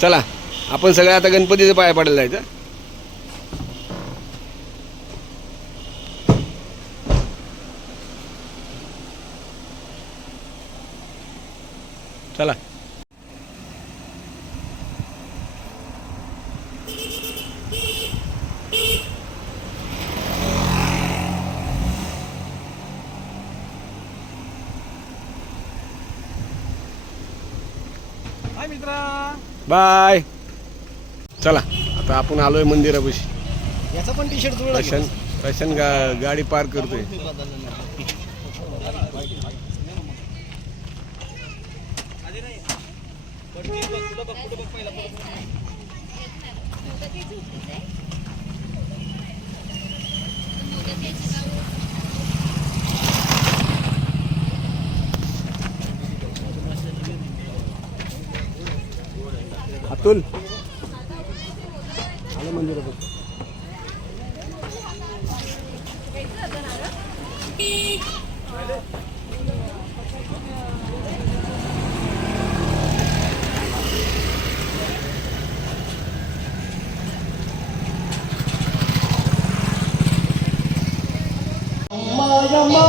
चला आपण सगळे आता गणपतीचे पाया पडायला जायचं. चला हाय मित्रा. बाय. चला आता आपण आलोय मंदिरापाशी. याचा पण टी शर्ट जुळला प्रशांत गाडी पार्क करतोय. अतुल आलं मंदिरापाशी. यम्मा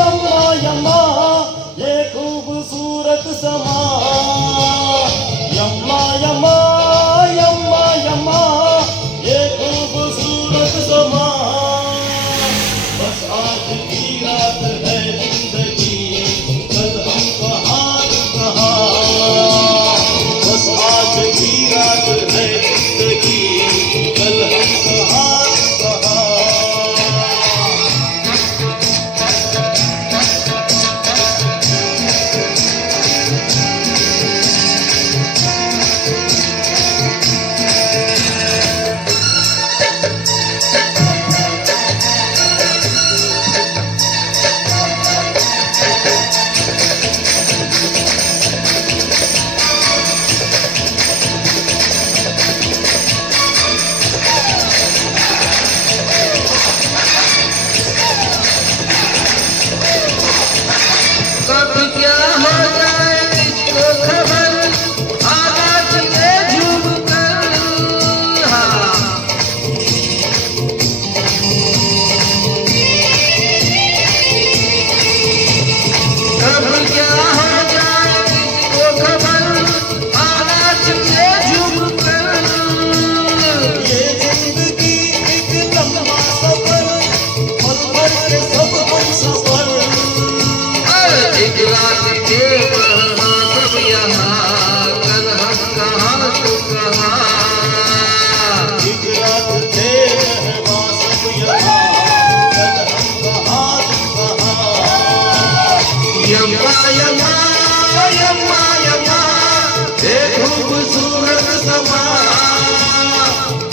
यम्मा यम्मा ये खूबसूरत समा. यम्मा यम्मा यम्मा यम्मा ये खूबसूरत समा. बस आज की रात है जिंदगी कल हम कहाँ कहाँ. बस आज की रात है जिंदगी कल हम कहाँ कहाँ.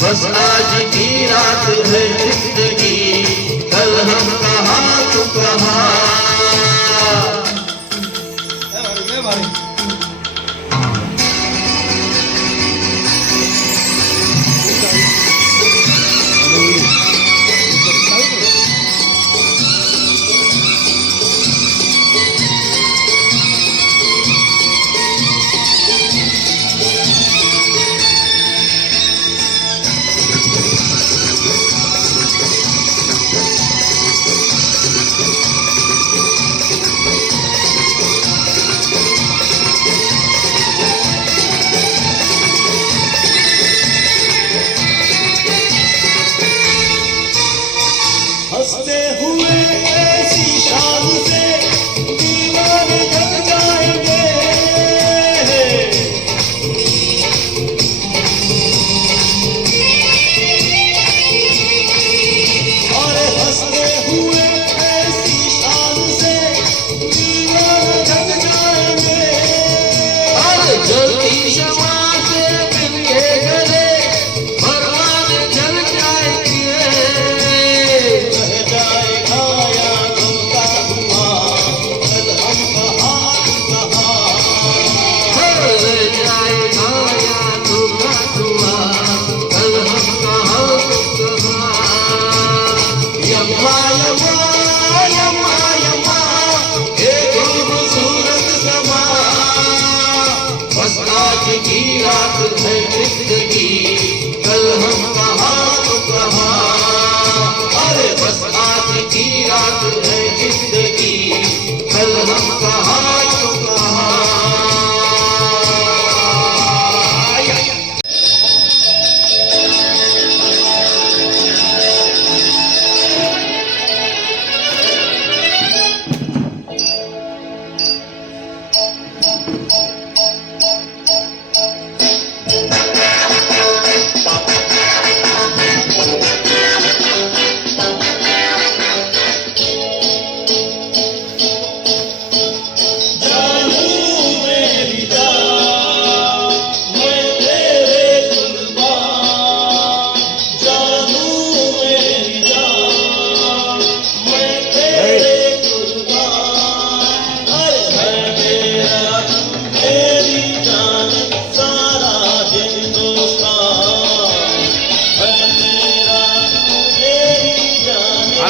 बस आज की रात है जिंदगी कल हम कहाँ तो कहाँ.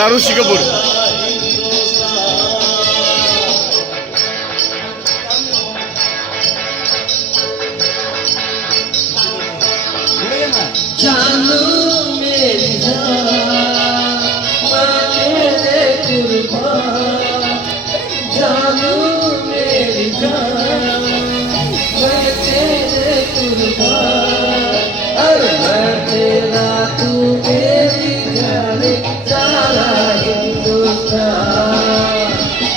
चला ऋषी कपूर. जानू मेरी जान मैं तेरे कुर्बान जानू मेरी जान मैं तेरे कुर्बान अरे मैं तेरा तू मेरी जान सारा हिंदुस्तान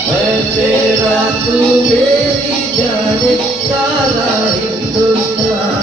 मैं तेरा तू मेरी जान सारा हिंदुस्तान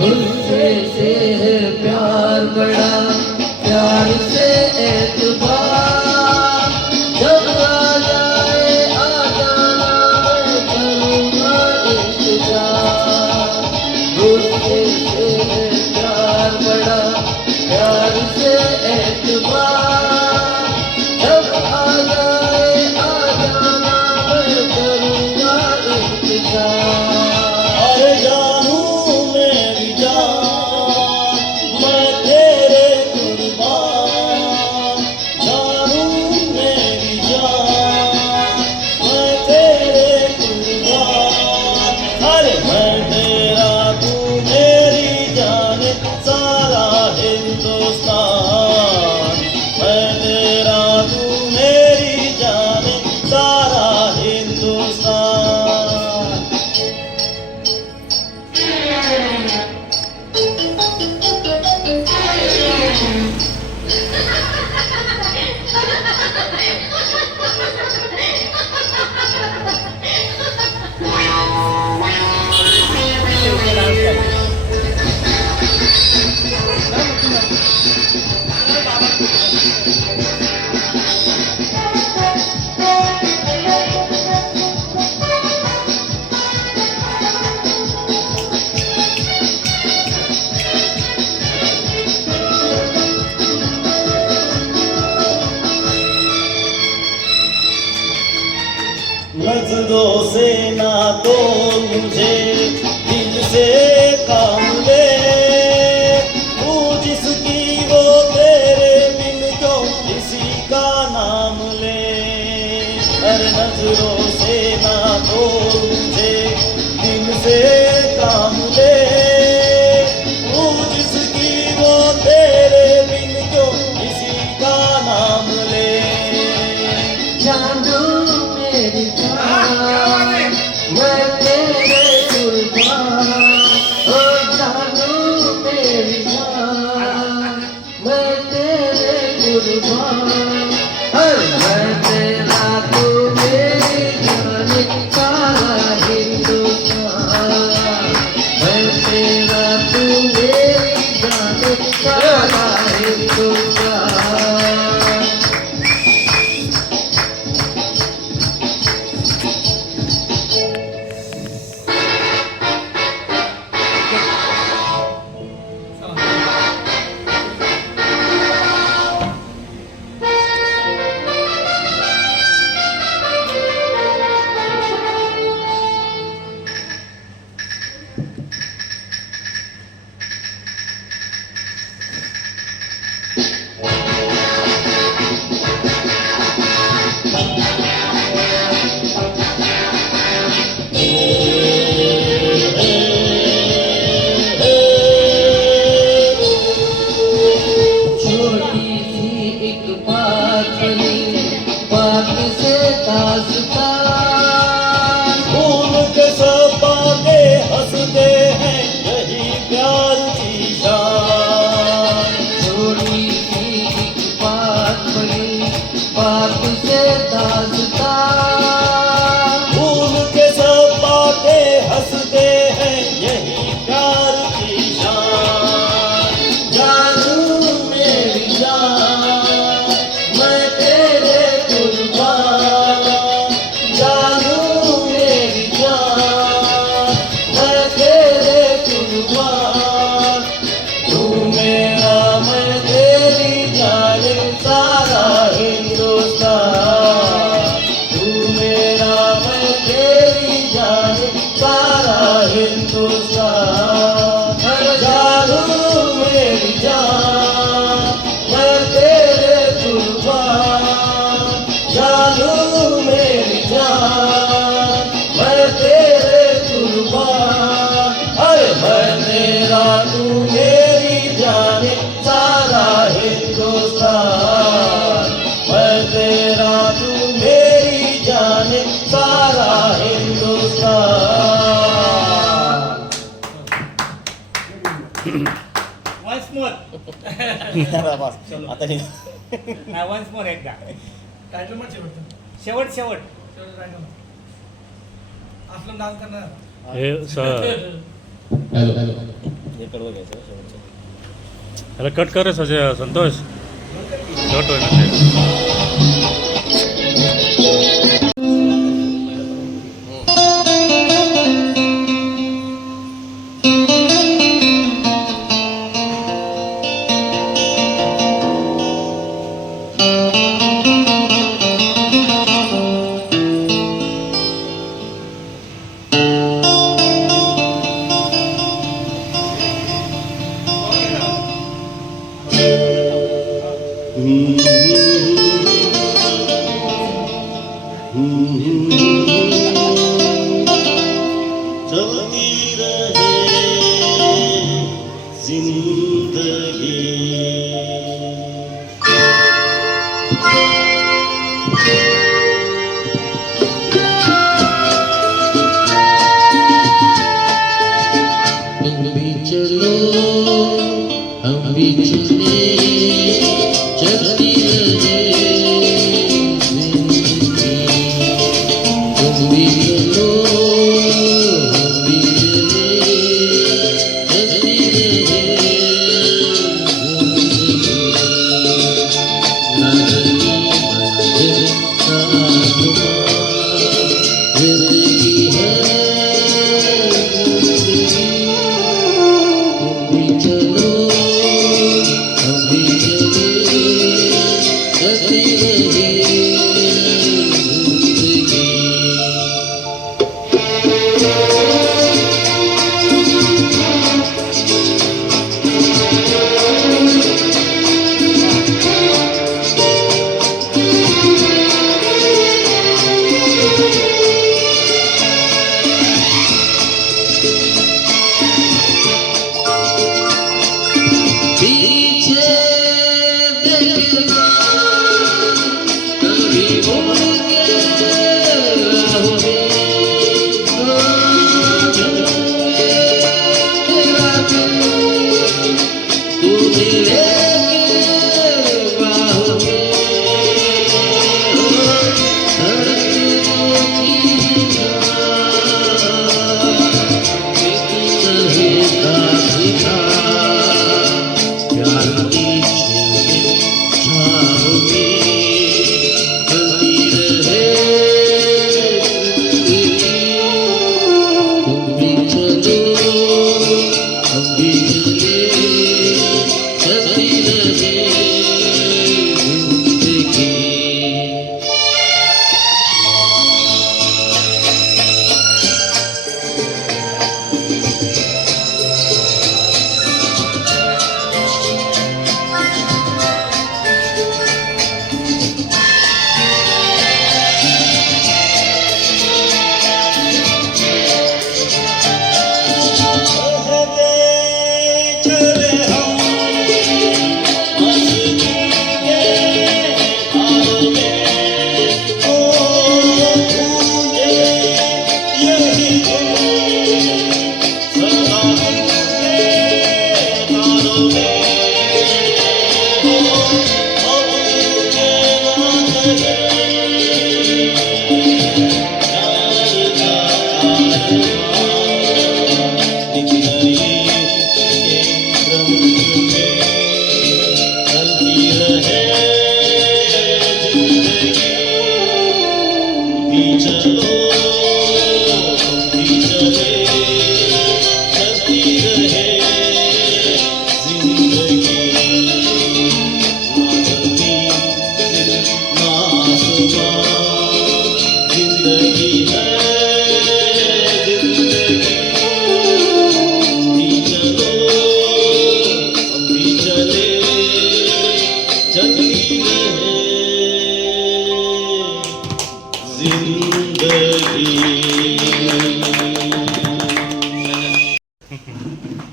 गुस्से से है प्यार बड़ा प्यार से एतबार जब आ जाए आ जाना मैं करूँगा इंतजार गुस्से से है प्यार बड़ा प्यार से एतबार जब आ जाए आ जाना मैं करूँगा इंतजार अरे जानू मेरी जान मैं तेरे कुर्बान जानू मेरी जान मैं तेरे कुर्बान अरे मैं तेरा तू मेरी जान सारा हिंदुस्तान मैं तेरा तू मेरी जान सारा हिंदुस्तान नजरों से ना तो मुझे दिल से काम ले तू जिसकी वो तेरे बिन क्यों किसी का नाम ले अरे नजरों से ना तो मुझे दिल से काम ले तू जिसकी वो तेरे बिन क्यों किसी का नाम ले जानू मेरी जान मैं तेरे कुर्बान ओ जानू मेरी जान मैं तेरे कुर्बान मैं तेरा तू मेरी जान सारा हिंदुस्तान मैं तेरा तू मेरी जान सारा हिंदुस्तान बात से दास्तां भूल के सब आता हे वन्स मोर एकदा टायटल मग शेवट शेवट आपलं डान्स करणार हे हे कडवं घ्यायचं शेवटचं. ह्याला कट कर रे संतोष कट होईल ना ते. चलती रहे जिंदगी तुम भी चलो हम भी चले चलती रहे जिंदगी तुम भी चलो हम भी चले चलती रहे जिंदगी ना कहीं मंजिल ना आसमां जिंदगी है तुम भी चलो हम भी चले चलती रहे जिंदगी पीछे देखना कभी मुड़ के आओगे तेरा दिल तुम्हें लेके बाहों में धड़कनों की प्यार की छाँव में चलती रहे तुम भी चलो हम भी चले चलती रहे जिंदगी चले हम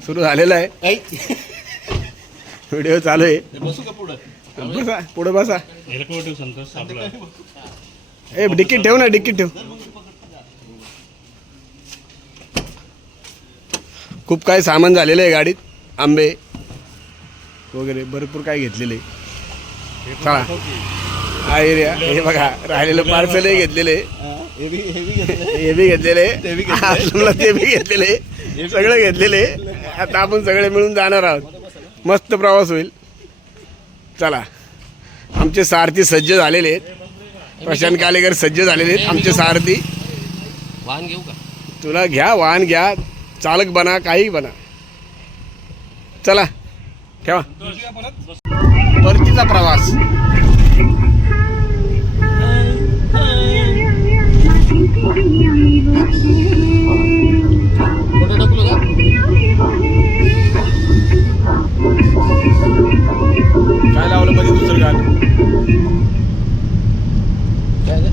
सुरू झालेला आहे व्हिडिओ चालू आहे बसू का पुढं बसा पुढे बसा इलेक्ट्रोटिव संतोष आपला ए डिक्कीट ठेव ना डिक्कीट ठेव खूप काही सामान झालेलं आहे गाडीत आंबे वगैरे भरपूर काय घेतलेले. चला हा एरिया हे बघा राहिलेलं पार्सलही घेतलेले, हे बी घेतलेले, आश्रमला ते बी घेतलेले, सगळे घेतलेले. आता आपण सगळे मिळून जाणार आहोत. मस्त प्रवास होईल. चला आमचे सारथी सज्ज झालेले आहेत. प्रशांत कालेकर सज्ज झालेले आहेत आमचे सारथी. वाहन घेऊ का? तुला घ्या वाहन घ्या, चालक बना, काही बना. चला ठेवा. परतीचा प्रवास. फोटो टाकलो का? काय लावलं मध्ये दुसरं गाणं? काय रे?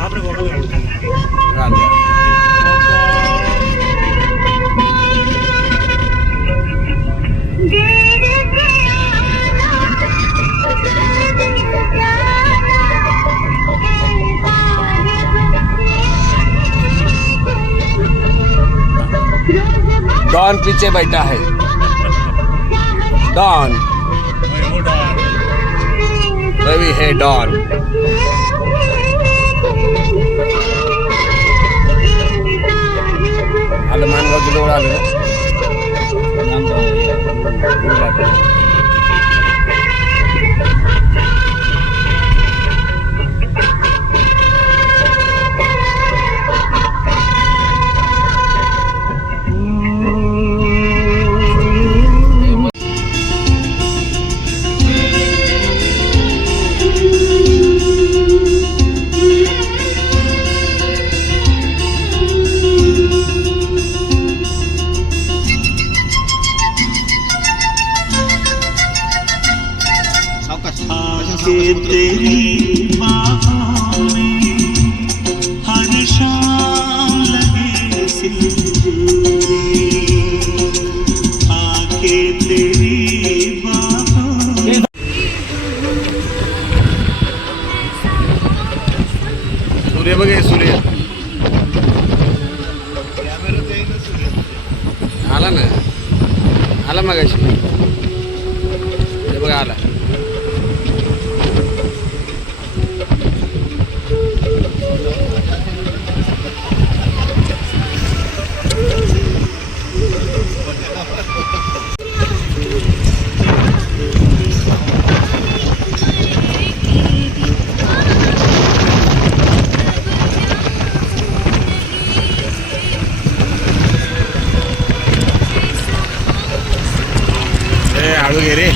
આપણે ગોગલ ગાડું. डॉन पीछे बैठा है. डॉन रवि है डॉन. आलं मानगाव जवळ आलं ना. आके तेरी बाहों में हर शाम लगे सिंदूरी, आके तेरी बाहों में. सूर्य बघे सूर्य आला ना, आला मगाशी. हे बघा आला. हळू घे रे.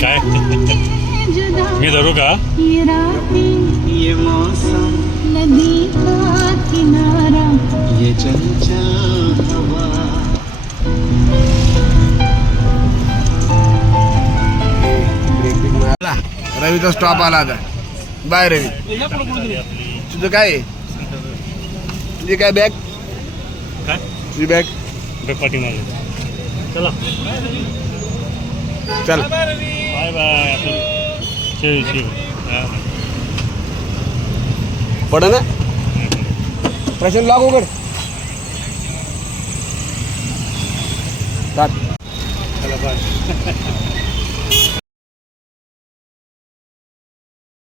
काय मी धरू का? ये मौसम नदी का किनारा, ये चंचल हवा. रवीचा स्टॉप आला आता. बाय रवी आपली तुझं काय आहे? तुझी काय बॅग काय तुझी बॅग बेपाटी मागे चला चल बाय बाय आपण शिव पड ना प्रशांत लॉक उघड टाक. चला बाय